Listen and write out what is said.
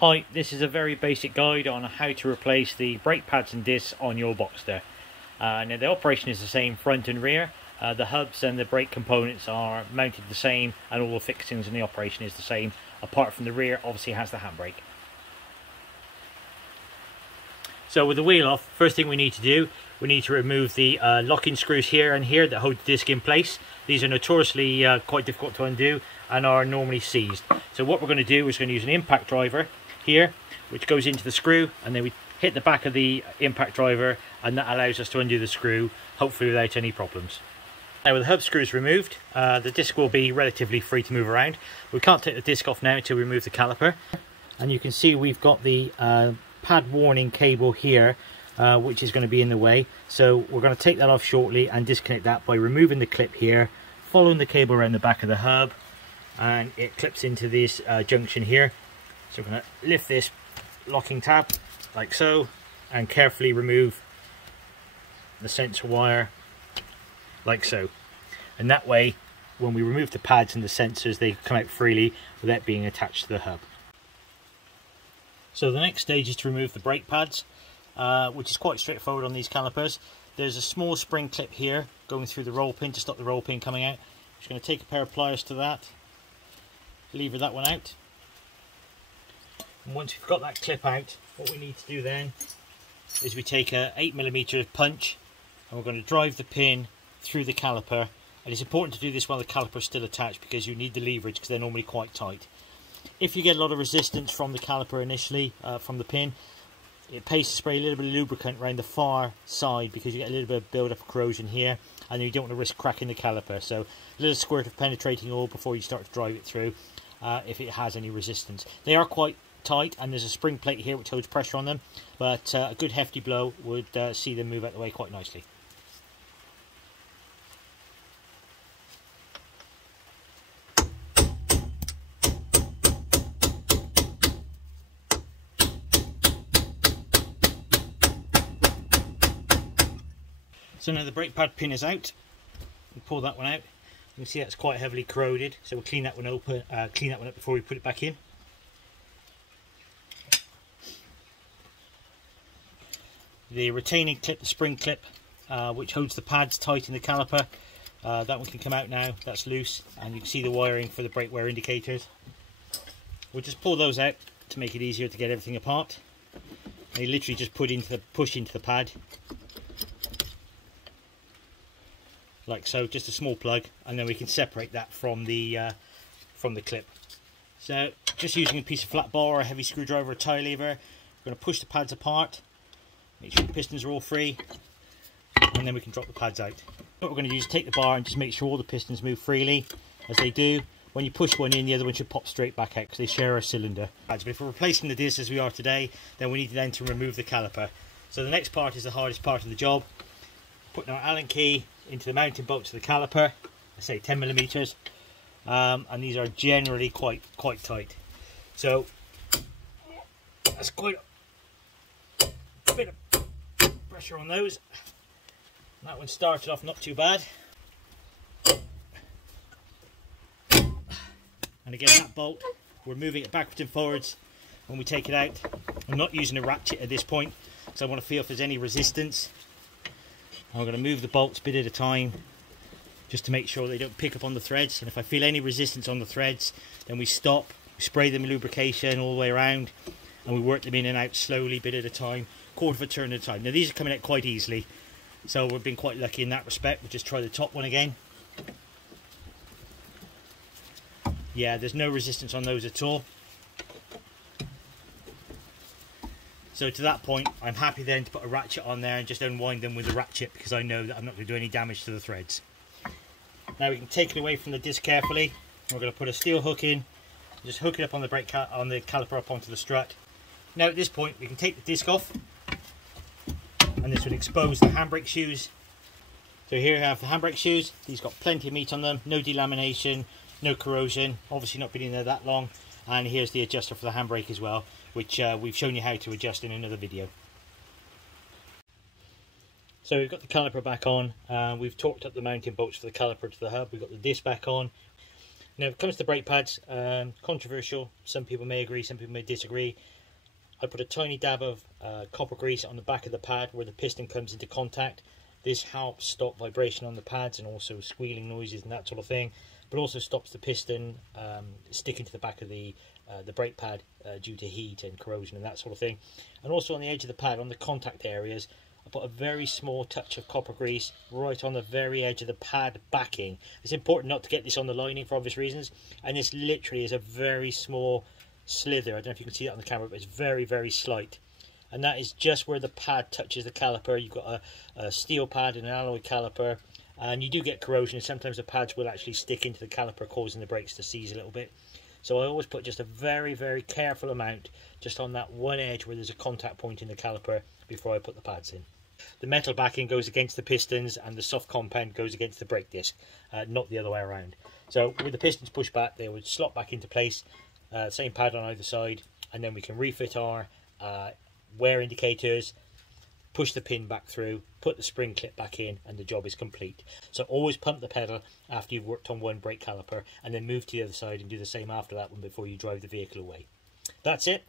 Hi, this is a very basic guide on how to replace the brake pads and discs on your Boxster. Now the operation is the same front and rear. The hubs and the brake components are mounted the same, and all the fixings in the operation is the same, apart from the rear obviously has the handbrake. So with the wheel off, first thing we need to do, we need to remove the locking screws here and here that hold the disc in place. These are notoriously quite difficult to undo and are normally seized. So what we're going to do is we're going to use an impact driver here, which goes into the screw, and then we hit the back of the impact driver, and that allows us to undo the screw, hopefully without any problems. Now with the hub screws removed, the disc will be relatively free to move around. We can't take the disc off now until we remove the caliper. And you can see we've got the pad warning cable here, which is going to be in the way. So we're going to take that off shortly and disconnect that by removing the clip here, following the cable around the back of the hub, and it clips into this junction here. So we're going to lift this locking tab like so and carefully remove the sensor wire like so, and that way when we remove the pads and the sensors, they come out freely without being attached to the hub. So the next stage is to remove the brake pads, which is quite straightforward on these calipers. There's a small spring clip here going through the roll pin to stop the roll pin coming out. Just going to take a pair of pliers to that, lever that one out, and once we've got that clip out, what we need to do then is we take a 8mm punch, and we're going to drive the pin through the caliper. And it's important to do this while the caliper is still attached, because you need the leverage, because they're normally quite tight. If you get a lot of resistance from the caliper initially, from the pin, it pays to spray a little bit of lubricant around the far side, because you get a little bit of build up of corrosion here, and you don't want to risk cracking the caliper. So a little squirt of penetrating oil before you start to drive it through, if it has any resistance. They are quite tight, and there's a spring plate here which holds pressure on them, but a good hefty blow would see them move out of the way quite nicely. So now the brake pad pin is out. We'll pull that one out. You can see that's quite heavily corroded, so we'll clean that one up before we put it back in. The retaining clip, the spring clip, which holds the pads tight in the caliper, that one can come out now. That's loose, and you can see the wiring for the brake wear indicators. We'll just pull those out to make it easier to get everything apart. And you literally just push into the pad, like so, just a small plug, and then we can separate that from the clip. So just using a piece of flat bar or a heavy screwdriver or tie lever, we're going to push the pads apart, make sure the pistons are all free, and then we can drop the pads out. What we're going to do is take the bar and just make sure all the pistons move freely. As they do, when you push one in, the other one should pop straight back out, because they share a cylinder. But if we're replacing the disc as we are today, then we need then to remove the caliper. So the next part is the hardest part of the job. Putting our Allen key into the mounting bolts of the caliper, I say 10mm, and these are generally quite tight. So that's quite a bit of pressure on those. That one started off not too bad. And again, that bolt, we're moving it backwards and forwards when we take it out. I'm not using a ratchet at this point, so I want to feel if there's any resistance. I'm going to move the bolts a bit at a time, just to make sure they don't pick up on the threads. And if I feel any resistance on the threads, then we stop, we spray them with lubrication all the way around, and we work them in and out slowly, bit at a time, quarter of a turn at a time. Now these are coming out quite easily, so we've been quite lucky in that respect. We'll just try the top one again. Yeah, there's no resistance on those at all. So to that point, I'm happy then to put a ratchet on there and just unwind them with a ratchet, because I know that I'm not going to do any damage to the threads. Now we can take it away from the disc carefully. We're going to put a steel hook in, just hook it up on the caliper up onto the strut. Now at this point, we can take the disc off, and this would expose the handbrake shoes. So here we have the handbrake shoes. These got plenty of meat on them, no delamination, no corrosion, obviously not been in there that long. And here's the adjuster for the handbrake as well, which we've shown you how to adjust in another video. So we've got the caliper back on, we've torqued up the mounting bolts for the caliper to the hub, we've got the disc back on. Now, when it comes to brake pads, controversial. Some people may agree, some people may disagree. I put a tiny dab of copper grease on the back of the pad where the piston comes into contact. This helps stop vibration on the pads and also squealing noises and that sort of thing, but also stops the piston sticking to the back of the brake pad due to heat and corrosion and that sort of thing. And also on the edge of the pad, on the contact areas, I put a very small touch of copper grease right on the very edge of the pad backing. It's important not to get this on the lining for obvious reasons, and this literally is a very small slither. I don't know if you can see that on the camera, but it's very, very slight. And that is just where the pad touches the caliper. You've got a steel pad and an alloy caliper, and you do get corrosion. Sometimes the pads will actually stick into the caliper, causing the brakes to seize a little bit. So I always put just a very, very careful amount just on that one edge where there's a contact point in the caliper before I put the pads in. The metal backing goes against the pistons and the soft compound goes against the brake disc, not the other way around. So with the pistons pushed back, they would slot back into place, same pad on either side, and then we can refit our wear indicators, push the pin back through, put the spring clip back in, and the job is complete. So always pump the pedal after you've worked on one brake caliper, and then move to the other side and do the same after that one before you drive the vehicle away. That's it.